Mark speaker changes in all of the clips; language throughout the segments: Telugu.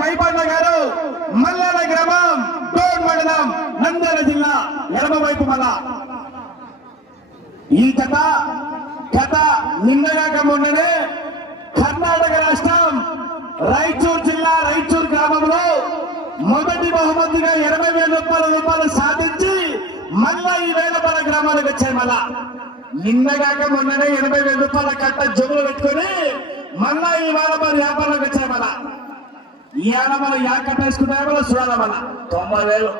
Speaker 1: మైపన్న గారు మల్లాల గ్రామం డోన్ మండలం నంద్యాల జిల్లా ఎడమ వైపు మల్ల ఈ కథ కథ నిన్నగాక మొన్ననే కర్ణాటక రాష్ట్రం రాయచూర్ జిల్లా రాయచూర్ గ్రామంలో మొదటి బహుమతిగా ఇరవై వేల రూపాయల రూపాయలు సాధించి మళ్ళా ఈ వేలపల గ్రామానికి వచ్చాయి మళ్ళా. నిన్నగాక మొన్ననే ఎనభై వేల రూపాయల కట్ట జోబులు పెట్టుకొని మళ్ళా ఈ వేలపల వ్యాపారంలోకి వచ్చాయి మళ్ళా. ఇవాళ మనం యా కట్ట వేసుకుంటామో చూడాలి మన తొంభై వేలు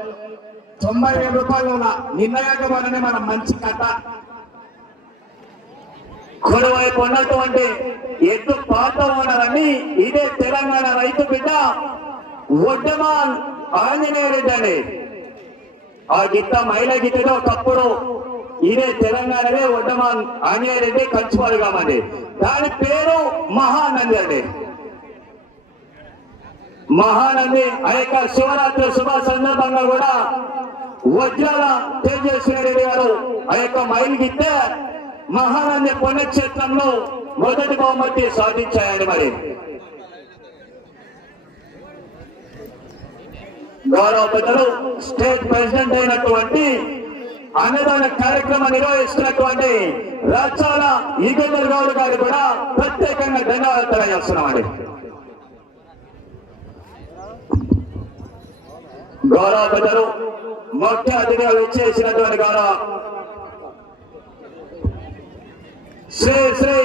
Speaker 1: తొంభై వేల రూపాయలు ఉన్న నిన్నగాక మొన్ననే మన మంచి కట్ట.
Speaker 2: కుడివైపు ఉన్నటువంటి ఎత్తు పాత ఓనరని ఇదే తెలంగాణ రైతు బిడ్డ ఒడ్డమాన్ ఆంజనేయ రెడ్డి అండి. ఆ గిత్త మహిళ గిత్తలో ఒకప్పుడు ఇదే తెలంగాణనే ఒడ్డమాన్ ఆంజనేయ రెడ్డి కంచుపాడుగామండి దాని పేరు మహానంది అండి. మహానంది ఆ యొక్క శివరాత్రి శుభ సందర్భంగా కూడా వజ్రాల తేజస్వి రెడ్డి గారు ఆ యొక్క మైలుగిత్తే మహానంది పుణ్యక్షేత్రంలో మొదటి బహుమతి సాధించాయని మరి. గౌరవ పెద్దలు స్టేట్ ప్రెసిడెంట్ అయినటువంటి అన్నదాన కార్యక్రమం నిర్వహిస్తున్నటువంటి రాచాల ఈగేందర్ గౌడ్ గారు కూడా ప్రత్యేకంగా ధన్యవాదాలు తెలియజేస్తున్నామండి. గౌరవ పెద్దలు ముఖ్య అతిథిగా వచ్చేసినటువంటి గౌరవ శ్రీ శ్రీ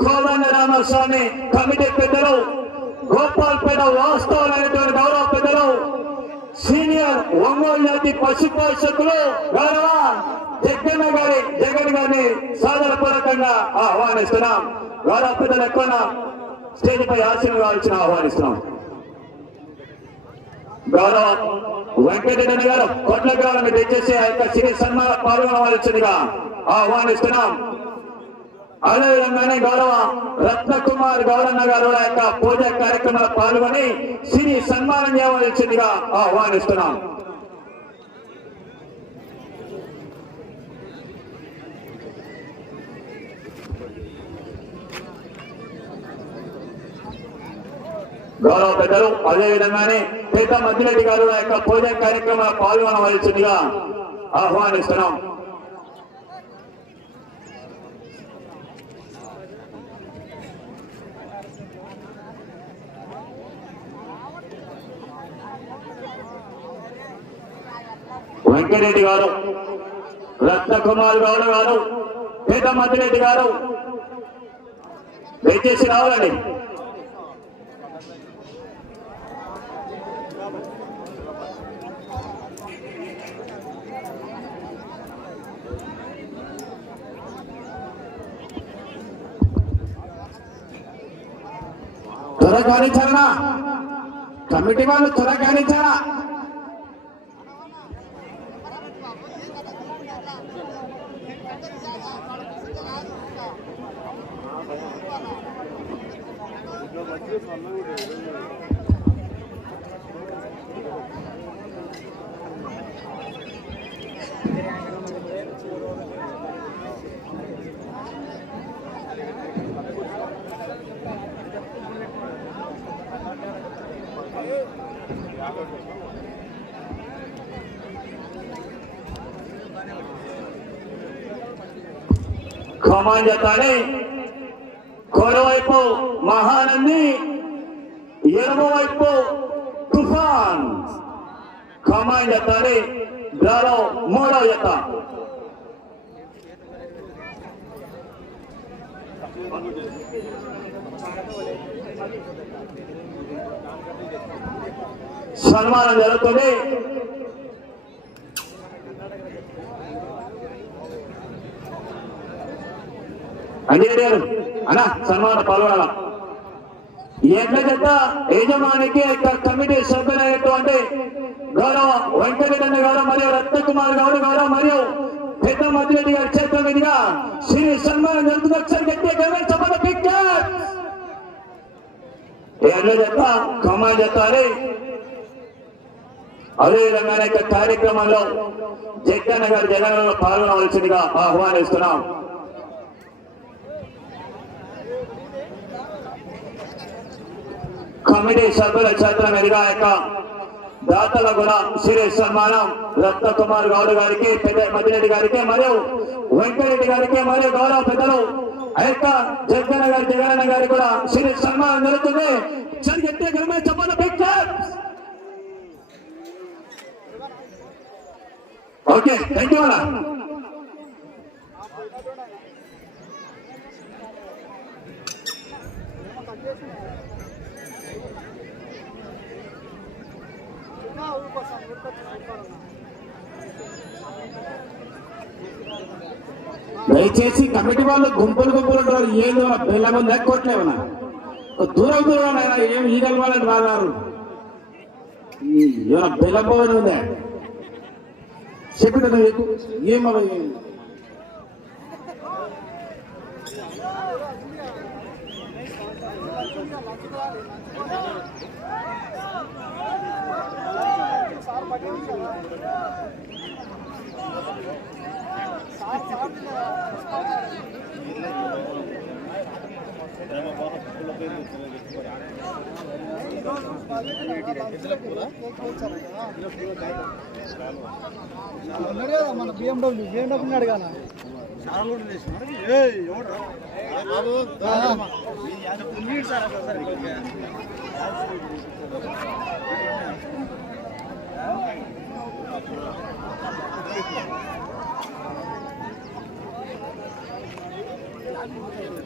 Speaker 2: కోదండ రామస్వామి కమిటీ పెద్దలు గోపాల్ పేట వాస్తవులైనటువంటి గౌరవ పెద్దలు సీనియర్ ఒంగోలు జాతి పశు పోషకులు గౌరవ జగన్న గారి జగన్ గారిని సాదరపూర్వకంగా ఆహ్వానిస్తున్నాం. గౌరవ పెద్దలు ఎక్కువ స్టేజ్ పై ఆశీర్వాదాల్సిన ఆహ్వానిస్తున్నాం. గౌరవ వెంకటరెడ్డి గారు కొట్ల గ్రామాన్ని తెచ్చేసి ఆ యొక్క సిరి సన్మాన పాల్గొనవలసిందిగా ఆహ్వానిస్తున్నాం. అదేవిధంగానే గౌరవ రత్నకుమార్ గౌరన్న గారు ఆ యొక్క పూజ కార్యక్రమంలో పాల్గొని సిరి సన్మానం చేయవలసిందిగా ఆహ్వానిస్తున్నాం. గౌరవ పెద్దలు అదేవిధంగానే పేద మధ్యరెడ్డి గారు ఆ యొక్క పూజ కార్యక్రమంలో పాల్గొనవలసిందిగా ఆహ్వానిస్తున్నాం. వెంకటరెడ్డి గారు రత్నకుమార్ గౌడ గారు పేద మధ్యరెడ్డి గారు దయచేసి రావాలండి.
Speaker 1: త్వరగా కమిటీ వాళ్ళు త్వరగా కానిచ్చారా
Speaker 2: ఖమాంజతానే కుడివైపు మహానంది ఎడమ వైపు తుఫాన్ ఖమాంజతానే గాలో మూడో జత సన్మానం జరుగుతుంది అంజయ్ గారు అన్నా సన్మాన పాల్గొనాల ఎట్ల యజమానికి కమిటీ సభ్యులైనటువంటి గౌరవ వెంకటరెడ్డి గారు మరియు రత్నకుమార్ గౌడ్ గారు మరియు పెద్ద మధ్యరెడ్డి గారి చేతుల మీదుగా శ్రీ సన్మానం జరుగుతున్న ఒకసారి గట్టి గవర్నమెంట్ సభలో పిక్చర్ జత కమా జతారి అదేవిధంగా కార్యక్రమంలో జగ్గన్న గారి జగన్లో పాల్గొనవలసిందిగా ఆహ్వానిస్తున్నాం. కమిటీ సభ్యుల చేతుల మీదుగా దాతల కూడా సిరి సన్మానం రత్న కుమార్ గౌడ్ గారికి పెద్ద మద్దిరెడ్డి గారికి మరియు వెంకరెడ్డి గారికి మరియు గౌరవ పెద్దలు ఆ యొక్క జగన్న గారి జగన్న గారికి కూడా సిరి సన్మానం జరుగుతుంది. చలి గట్టిగా చెప్పాలి ఓకే థ్యాంక్ యూ అన్న.
Speaker 1: దయచేసి కమిటీ వాళ్ళు గుంపులు గుంపులు ఉంటారు ఏదో బెల్లం ఉందా కొట్టలేమన్నా దూరం దూరం అయినా ఏం ఈగలు వాళ్ళని రాదారు ఏమైనా బెల్లం ఉందా చెప్పిన నీకు ఏమో
Speaker 3: మన బిఎండబ్ల్యూ బిఎండబ్ల్యూ అడగాల కొంచెం
Speaker 1: Yeah.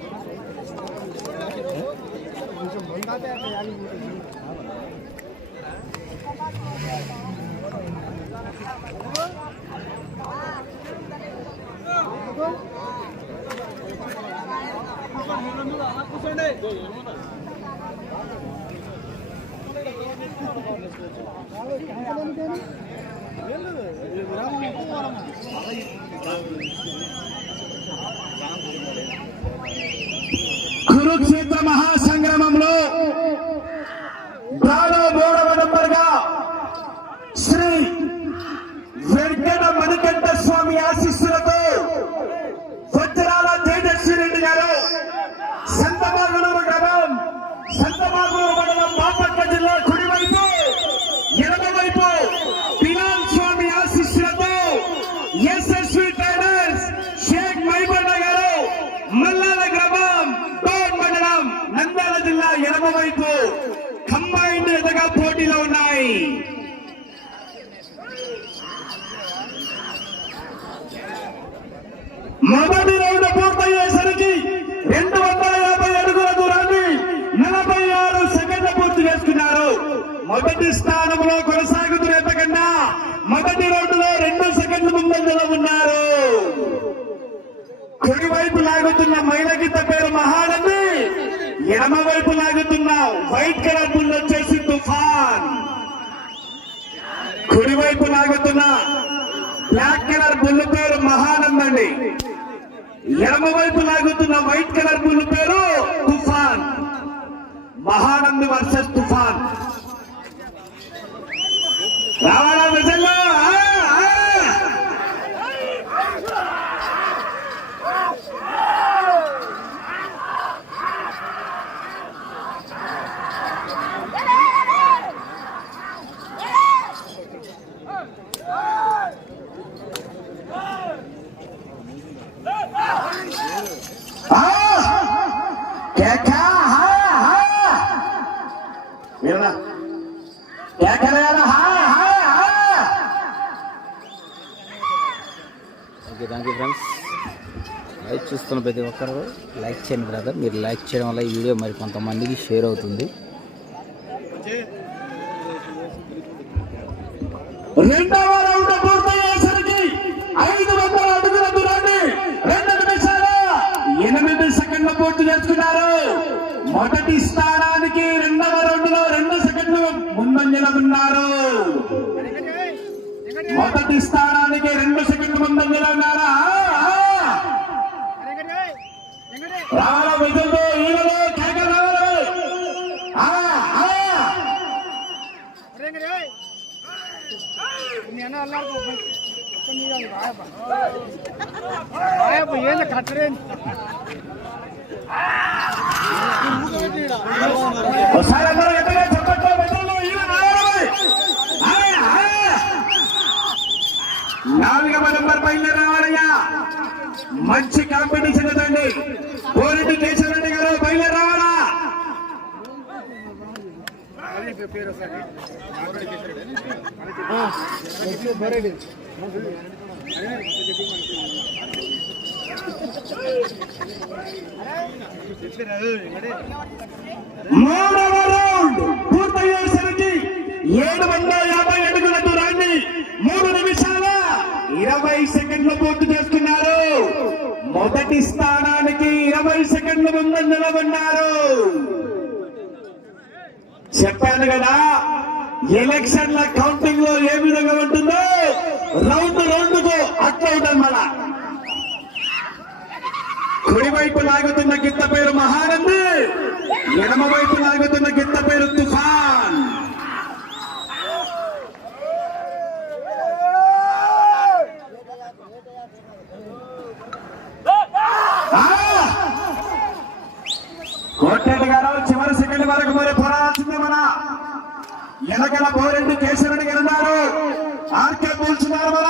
Speaker 1: మొదటి స్థానంలో కొనసాగుతున్న ఎంతకన్నా మొదటి రౌండ్ రెండు సెకండ్ల ముందంజలో ఉన్నారు. కుడివైపు లాగుతున్న మైలగిత్త పేరు మహానంది. ఎడమ వైపు లాగుతున్న వైట్ కలర్ బుల్ వచ్చేసి తుఫాన్. కుడివైపు లాగుతున్న బ్లాక్ కలర్ బుల్ పేరు మహానంద్ అండి. ఎడమ వైపు లాగుతున్న వైట్ కలర్ బుల్ పేరు తుఫాన్. మహానంద్ వర్సెస్ తుఫాన్. రావాలా నిజంగా
Speaker 4: okay thank you friends like చూస్తున్న ప్రతి ఒక్కరు లైక్ చేయండి బ్రదర్ మీరు లైక్ చేయడం వల్ల ఈ వీడియో మరి కొంతమందికి షేర్ అవుతుంది.
Speaker 1: రెండవ రౌండ్ పూర్తయ్యేసరికి ఐదు వందల అడుగుల దూరాన్ని రెండు నిమిషాల ఎనిమిది సెకండ్ల పూర్తి చేసుకున్నారు. మొదటి స్థానానికి రెండవ రౌండ్ రెండు సెకండ్లు ముందంజలో ఉన్నారు. మొదటి స్థానానికి రెండు సెకండ్లు ముందంజలో ఉన్నారా ఆ, ఆ. రావాలా. ఈలలో కేక రావాలి ఆ,
Speaker 3: రాయప్ప ఏంది కట్టలేదు
Speaker 1: ఒకసారి అందరూ గట్టిగా చెప్పట్లో మిత్రులు ఈయన నారాయణ. ఆయ్, ఆయ్. నాలుగవ నెంబర్ బయలుదేరి రావాలయ్యా మంచి కాంపిటీషన్ ఇదండి పోరెడ్డి కేశవరెడ్డి గారు బయలుదేరి రావాలా
Speaker 3: బరేడి
Speaker 1: మూడవ రౌండ్ పూర్తయ్యేసరికి ఏడు వందల యాభై అడుగుల దూరాన్ని మూడు నిమిషాల ఇరవై సెకండ్లు పూర్తి చేసుకున్నారు మొదటి స్థానానికి ఇరవై సెకండ్ల ముందంజలో ఉన్నారు చెప్పాను కదా ఎలక్షన్ల కౌంటింగ్లో ఏ విధంగా ఉంటుందో రౌండ్ రౌండ్కు అట్లా ఉంటుంది కుడివైపు లాగుతున్న గిత్త పేరు మహానంది ఎడమ వైపు లాగుతున్న గిత్త పేరు తుఫాన్ ఆ! కోటెడ్డి గారు చివరి సెకండ్ వరకు మరి పోరాల్సిందే మన ఎనకల పోరెడ్డి కేశవరెడ్డి గారు ఉన్నారు ఆర్కే కూర్చున్నారు మన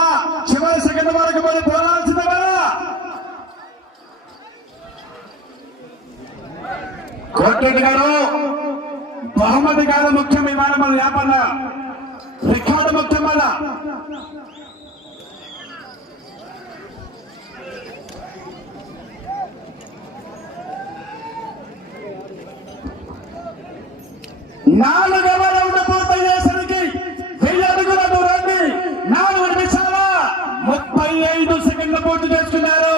Speaker 1: చివరి సెకండ్ వరకు మరి పోరాల్సిందే మన కోటెడ్డి గారు బహుమతి కాదు ముఖ్యం ఇవాళ మన వ్యాపార రికార్డు ముఖ్యం మన నాలుగవ రౌండ్ పూర్తయ్యేసరికి వెయ్యి అడుగుల దూరాన్ని నాలుగు నిమిషాల ముప్పై ఐదు సెకండ్లు పూర్తి చేసుకున్నారు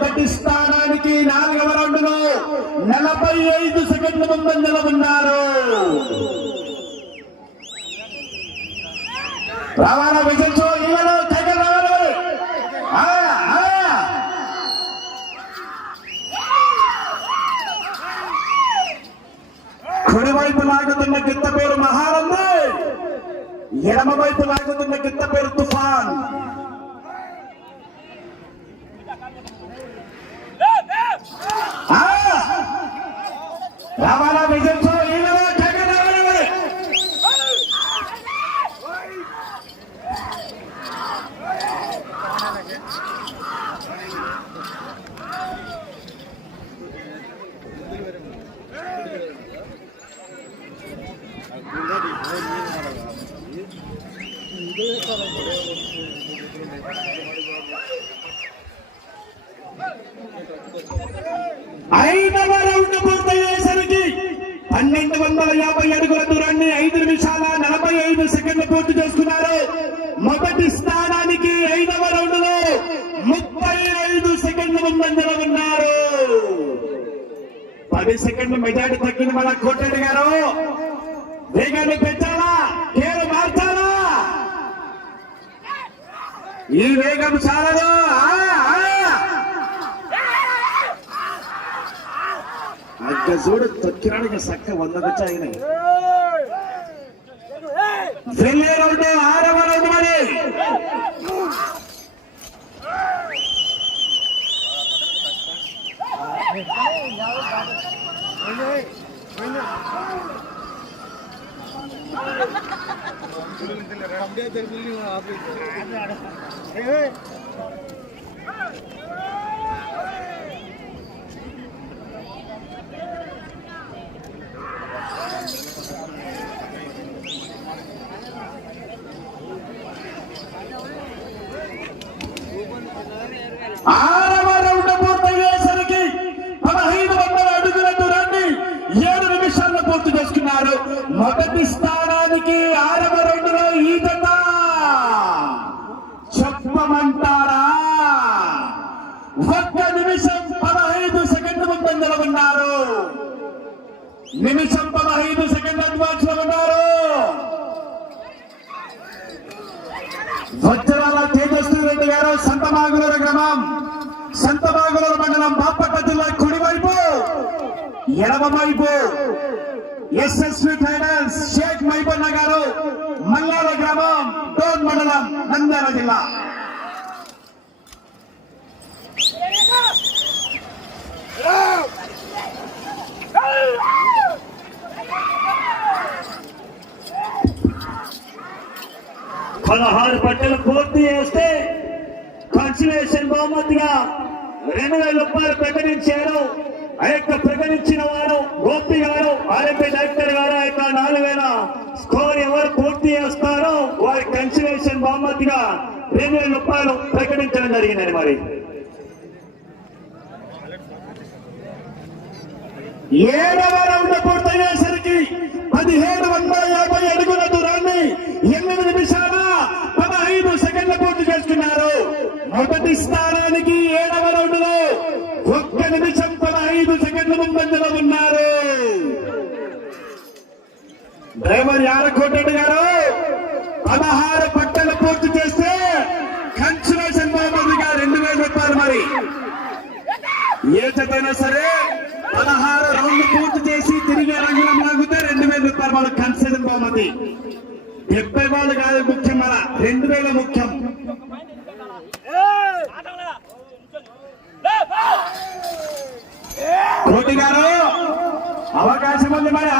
Speaker 1: మొదటి స్థానానికి నాలుగవ రౌండ్లో నలభై ఐదు సెకండ్ల ముందంజలో ఉన్నారు రవాణా విజయించు ఇళ్ళలో టైగర్ రావాలి ఆ, ఆ. కుడివైపు లాగుతున్న గిత్త పేరు మహానంది ఎడమ వైపు లాగుతున్న గిత్త పేరు తుఫాన్ ఆ! రవాణా ಒಂದೊಂದು ಚೆನ್ನಾಗಿದೆ ಶ್ರೀಲೇರ್ ಉಂಟು ಆರವರ ಒಂದು ಮಾಡಿ ಅಪ್ಡೇ సెకండ్ల ఉన్నారు వజ్రాల తేజస్వి రెడ్డి గారు సంతమాగులూరు గ్రామం. సంతమాగులూరు మండలం బాపట్ల జిల్లా కుడివైపు. ఎడమ వైపు ఎస్ఎస్వి ఫైనాన్స్ షేక్ మైబన్న గారు మల్లాల గ్రామం డోన్ మండలం నంద్యాల జిల్లా.
Speaker 2: పదహారు పట్టలు పూర్తి చేస్తే కన్సలేషన్ బహుమతిగా రెండు వేల రూపాయలు ప్రకటించారు. ఆ యొక్క ప్రకటించిన వారు గోపి గారు ఆర్ఎంపీ డైరెక్టర్ గారు ఆ యొక్క నాలుగు వేల స్కోర్ ఎవరు పూర్తి చేస్తారో వారి కన్సలేషన్ బహుమతిగా రెండు వేల రూపాయలు ప్రకటించడం జరిగిందండి మరి.
Speaker 1: ఏడవ రౌండ్ పూర్తయ్యేసరికి పదిహేడు వందల మరి యారకోటెడ్డి గారు? పదహారు పట్టలు పూర్తి చేస్తే కన్సలేషన్ గారు రెండు వేల రూపాయలు మరి. ఏ జతైనా సరే పదహారు రౌండ్లు పూర్తి చేసి తిరిగి రంగులం లాగితే రెండు వేల రూపాయలు వాళ్ళ కన్సెషన్ బహుమతి డెబ్బై వాళ్ళు కాదు ముఖ్యం మన. రెండు వేల ముఖ్యం. కోటి గారు అవకాశం ఉంది మరి.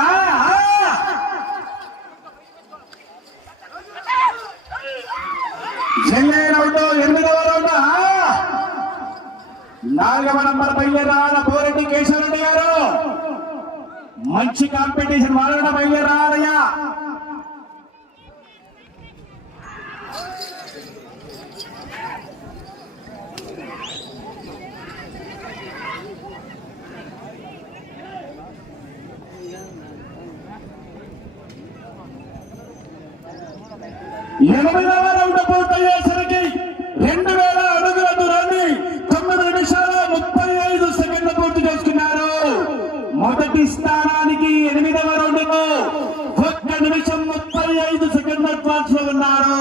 Speaker 1: ఆ, ఆ. ఎనిమిదవ రౌండ్ నాలుగవ నంబర్ బయలుదేరాల పోరెడ్డి కేశవరెడ్డి గారు మంచి కాంపిటీషన్ వాళ్ళ బయలుదేరాలయ్యా ఎనిమిదవ రౌండ్ పూర్తయ్యేసరికి రెండు వేల అడుగుల దూరాన్ని తొమ్మిది నిమిషాల ముప్పై ఐదు సెకండ్లు పూర్తి చేసుకున్నారు మొదటి స్థానానికి ఎనిమిదవ రౌండ్లో ఒక్క నిమిషం ముప్పై ఐదు సెకండ్ల అడ్వాన్స్లో ఉన్నారు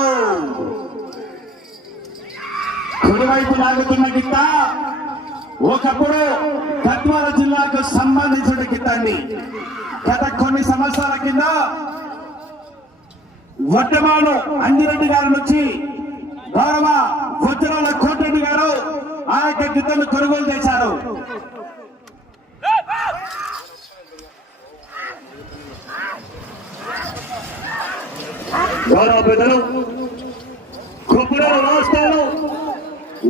Speaker 1: వైపు లాగుతున్న గిత్త ఒకప్పుడు గద్వాల జిల్లాకు సంబంధించిన గిత్త గత కొన్ని సంవత్సరాల కింద వడ్డమాను అంజిరెడ్డి గారి నుంచి గౌరవ వజ్రాల కోటరెడ్డి గారు ఆ యొక్క గిత్తను కొనుగోలు చేశారు.
Speaker 2: గౌరవ పెద్దలు కుప్పడల రాష్ట్రాలు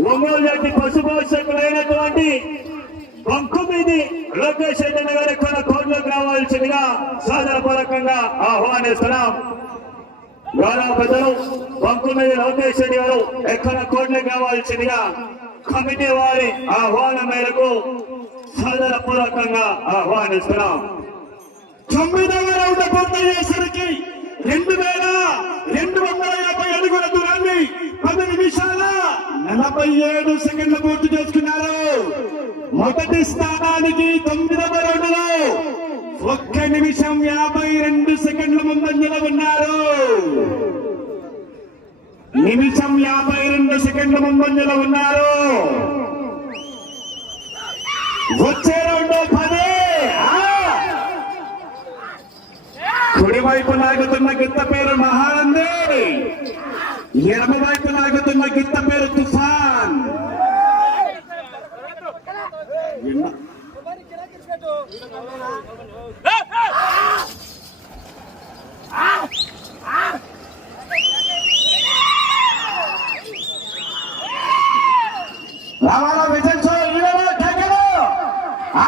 Speaker 2: ఒంగోలు జాతి పశుపోషకులైనటువంటి బంకుమీది లోకేష్ రెడ్డి గారి కొన కోర్టులోకి రావాల్సిందిగా సాదరపూర్వకంగా ఆహ్వానిస్తున్నాం. గౌరవ పెద్దలు బంకుమీది లోకేష్ రెడ్డి గారు ఎక్కడ కోర్టులోకి రావాల్సిందిగా కమిటీ వారి ఆహ్వానం మేరకు సాదరపూర్వకంగా ఆహ్వానిస్తున్నాం.
Speaker 1: తొమ్మిదవ రౌండ్ పూర్తి చేసరికి రెండు వేల రెండు వందల యాభై అడుగుల దూరాన్ని పది నిమిషాల నలభై ఏడు సెకండ్లు పూర్తి చేసుకున్నారు. మొదటి స్థానానికి తొమ్మిదవ రౌండ్లో ఒక్క నిమిషం యాభై రెండు సెకండ్ల ముందంజలో ఉన్నారు. నిమిషం యాభై రెండు సెకండ్ల ముందంజలో ఉన్నారు. వచ్చే రౌండ్ పదే ఆ! కుడివైపు లాగుతున్న గిత్త పేరు మహానంది. ఎడమ వైపు లాగుతున్న గిత్త పేరు తుఫాన్. రావాలా విజయ్ సో ఈడలో ఆ!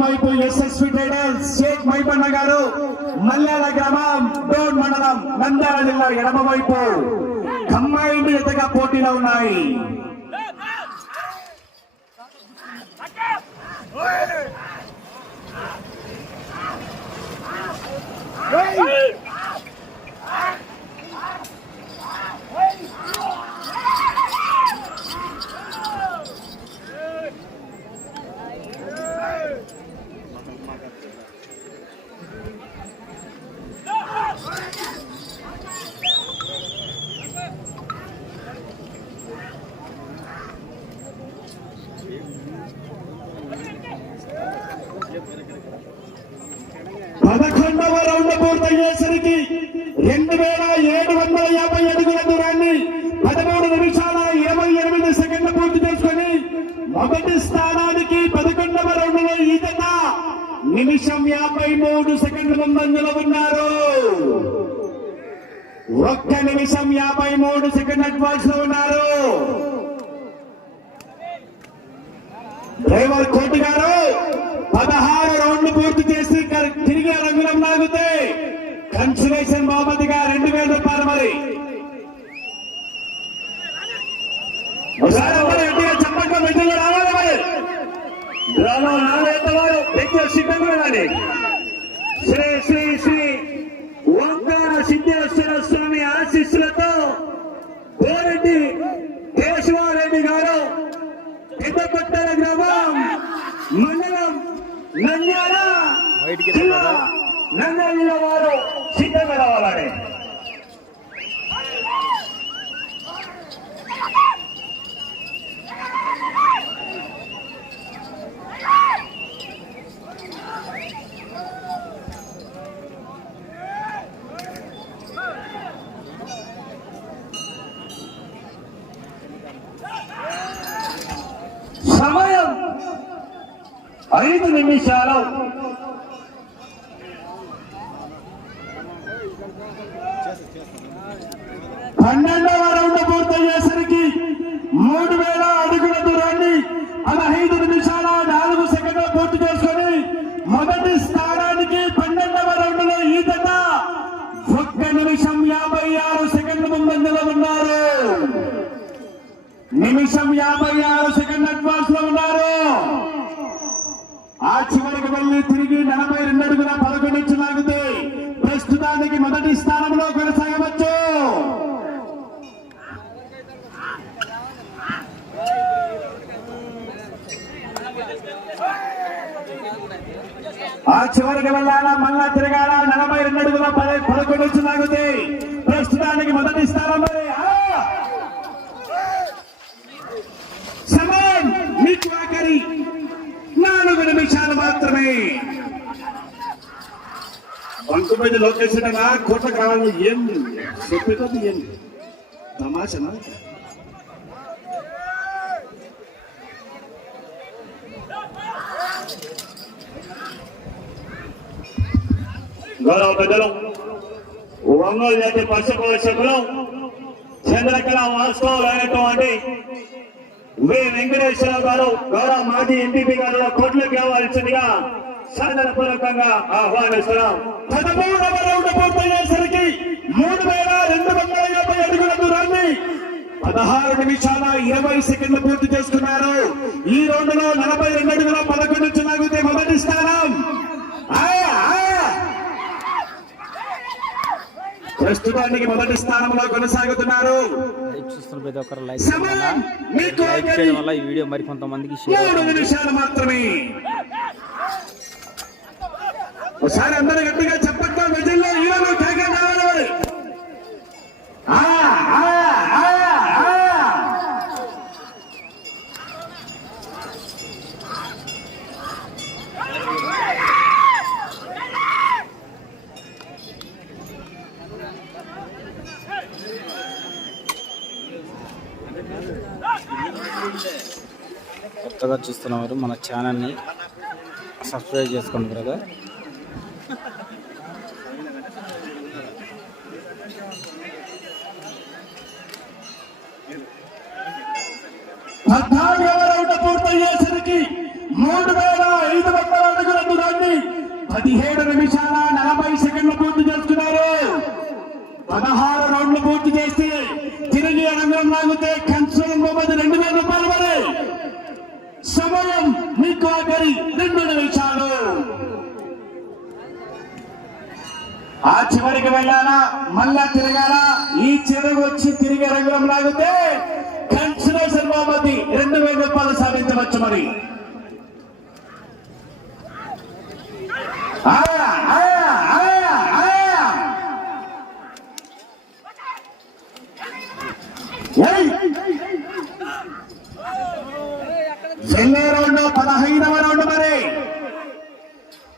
Speaker 1: వైపు ఎస్ఎస్వి ట్రేడర్స్ షేక్ మైపన్న గారు మల్యాల గ్రామం డోన్ మండలం నంద్యాల జిల్లా ఎడమవైపు వైపు. కంబైన్డ్ ఎతగా పోటీలో ఉన్నాయి. పదకొండవ రౌండ్ పూర్తయ్యేసరికి రెండు వేల ఏడు వందల యాభై అడుగుల దూరాన్ని పదమూడు నిమిషాల ఇరవై ఎనిమిది సెకండ్ల పూర్తి చేసుకొని మొదటి స్థానానికి పదకొండవ రౌండ్లో ఈ జత నిమిషం యాభై మూడు సెకండ్ల ముందంజలో ఉన్నారు. ఒక్క నిమిషం యాభై మూడు సెకండ్ అడ్వాన్స్లో ఉన్నారు. డ్రైవర్ కోటి గారు పదహారు కన్సలేషన్ బహుమతిగా రెండు వేల రూపాయలు మరి. ఒకసారి అందరూ రావాలి మరి.
Speaker 2: గ్రామం నాలుగైతవారు వ్యక్తులు శ్రీ శ్రీ శ్రీ ఓంకార సిద్ధేశ్వర స్వామి ఆశీస్సులతో కోరెడ్డి కేశవారెడ్డి గారు పెద్దపట్టణ గ్రామం మండలం నంద్యాల జిల్లా నంద్యాల వారు సిద్ధంగా రావాలని సమయం ఐదు నిమిషాలు.
Speaker 1: చివరికి వెళ్ళాలా? మళ్ళా తిరగాల? నలభై రెండు అడుగుల పది పదకొండు నుంచి లాగితే ప్రస్తుతానికి మొదటి స్థానం మరి. ఆ! సమయం మీకు ఆఖరి నాలుగు నిమిషాలు మాత్రమే. బంకు మీద లొకేషన్ అయినా కోట్లకు రావాలని ఏం చెప్పేటది ఏం? తమాషనా
Speaker 2: గౌరవ పెద్దలు ఒంగోలు జాతి పశుపోషకులు చంద్రకళ వాస్తవులైనటువంటి వి వెంకటేశ్వర గారు గౌరవ మాజీ ఎంపీపీ గారు కోట్లు కావాల్సిందిగా సాధనపూర్వకంగా ఆహ్వానిస్తున్నాం.
Speaker 1: పదమూడవ రౌండ్ పూర్తయ్యేసరికి మూడు వేల రెండు వందల యాభై అడుగుల దూరాన్ని పదహారు నిమిషాల ఇరవై సెకండ్లు పూర్తి చేసుకున్నారు. ఈ రౌండ్లో నలభై రెండు అడుగుల పదకొండు నుంచి లాగితే మొదటి స్థానం. ఆయా ఆ. ప్రస్తుతానికి మొదటి స్థానంలో కొనసాగుతున్నారు.
Speaker 4: లైక్ చూస్తున్న ప్రతి ఒక్కరు లైక్ చేయడం వల్ల లైక్ చేయడం వల్ల ఈ వీడియో మరి కొంతమందికి
Speaker 1: నిమిషాలు మాత్రమే. ఒకసారి అందరూ గట్టిగా చెప్పట్లో కేక కావాలి.
Speaker 4: కొత్తగా చూస్తున్నవారు మన ఛానల్ని సబ్స్క్రైబ్ చేసుకోండి బ్రదర్.
Speaker 1: పద్నాలుగవ రౌండ్ పూర్తయ్యేసరికి మూడు వేల ఐదు వందల పదిహేడు నిమిషాల నలభై సెకండ్లు పూర్తి చేసుకున్నారు పదహారు రౌండ్లు పూర్తి చేసి తిరిగి రంగం లాగితే కన్సూన్ బహుమతి రెండు వేల రూపాయలు మరి సమయం మీకు ఆఖరి రెండు నిమిషాలు ఆ చివరికి వెళ్ళాలా? మళ్ళా తిరగాలా? ఈ చివరికి వచ్చి తిరిగి రంగం లాగితే కన్సలేషన్ బహుమతి రెండు వేల రూపాయలు సాధించవచ్చు మరి ఆయా, ఆయా, ఆయా, ఆయా. ఏయ్! వెళ్ళే రౌండ్ పదహైదవ రౌండ్ మరి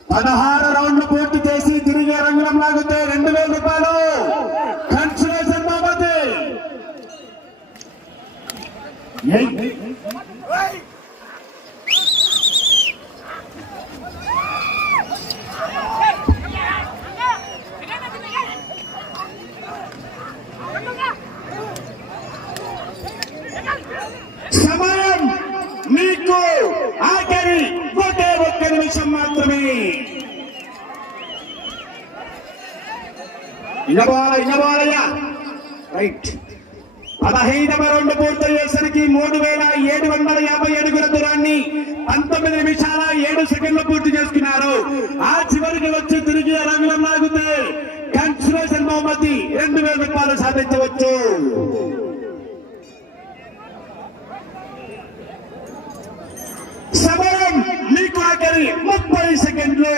Speaker 1: పదహారు రౌండ్లు పూర్తి చేసి తిరిగే రంగులం లాగితే రెండు వేల రూపాయలు కన్సలేషన్ బాబతి సమయం మీకు ఆఖరి ఒకే ఒక్క నిమిషం మాత్రమే ఇనబాల రెండు రైట్. పదహైదవ రౌండ్ మూడు వేల ఏడు వందల యాభై అడుగుల దూరాన్ని పంతొమ్మిది నిమిషాల ఏడు సెకండ్లు పూర్తి చేసుకున్నారు. ఆ చివరికి వచ్చి తిరిగి రంగులం లాగితే కన్సలేషన్ బహుమతి రెండు వేల రూపాయలు సాధించవచ్చు. సమయం మీకు ఆఖరి ముప్పై సెకండ్లు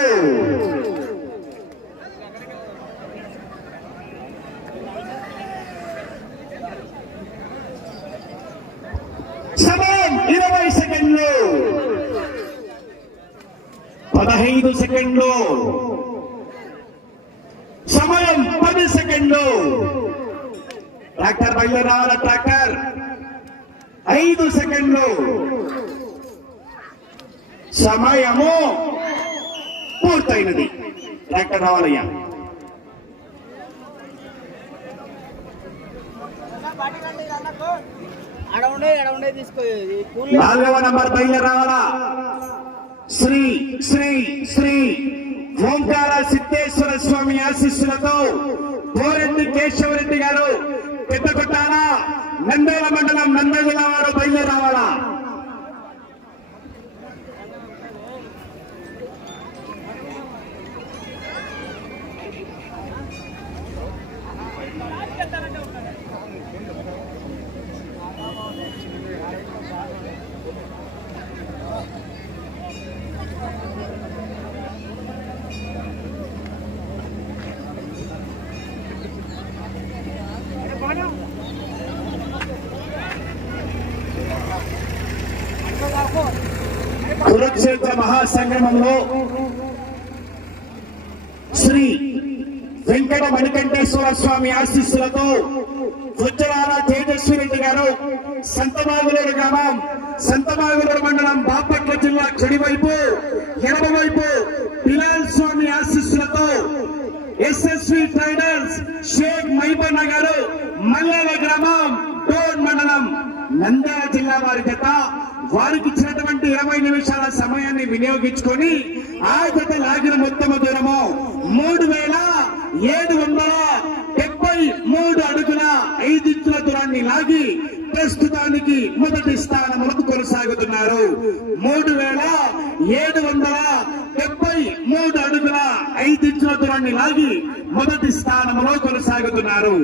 Speaker 1: సమయం ఇరవై సెకండ్లు పదహైదు సెకండ్లు. సమయం పది సెకండ్లు. ట్రాక్టర్ బయలుదేరి రావాల ట్రాక్టర్ ఐదు సెకండ్లు. సమయము పూర్తయినది. ట్రాక్టర్ రావాలయ్యా. నాలుగవ నంబర్ బయలుదేరి రావాలా శ్రీ శ్రీ శ్రీ ఓంకార సిద్ధేశ్వర స్వామి ఆశీస్సులతో పోరెడ్డి కేశవరెడ్డి గారు పెద్దకొట్టాల నందేల మండలం నంద జిల్లా వారు బయలుదేరి రావాలా కురుక్షేత్ర మహాసంగమంలో శ్రీ వెంకట మణికంఠేశ్వర స్వామి ఆశీస్సులతో ఉజ్జరాల తేజస్వి రెడ్డి గారు సంతమాగులూరు గ్రామం సంతమాగులూరు మండలం బాపట్ల జిల్లా కుడివైపు ఎడమ వైపు బిలాల్ స్వామి ఆశీస్సులతో ఎస్ఎస్వి ట్రైడర్స్ షేక్ మైబన్న గారు మల్లాల గ్రామం టోన్ మండలం నంద్యాల జిల్లా వారి చేత వారికి ఇచ్చినటువంటి ఇరవై నిమిషాల సమయాన్ని వినియోగించుకొని ఆ జత లాగిన మొత్తం దూరము మూడు వేల ఏడు వందల డెబ్బై మూడు అడుగుల ఐదు ఇంచుల దూరాన్ని లాగి ప్రస్తుతానికి మొదటి స్థానంలో కొనసాగుతున్నారు. మూడు వేల ఏడు వందల డెబ్బై మూడు అడుగుల ఐదు ఇంచుల దూరాన్ని లాగి మొదటి స్థానంలో కొనసాగుతున్నారు.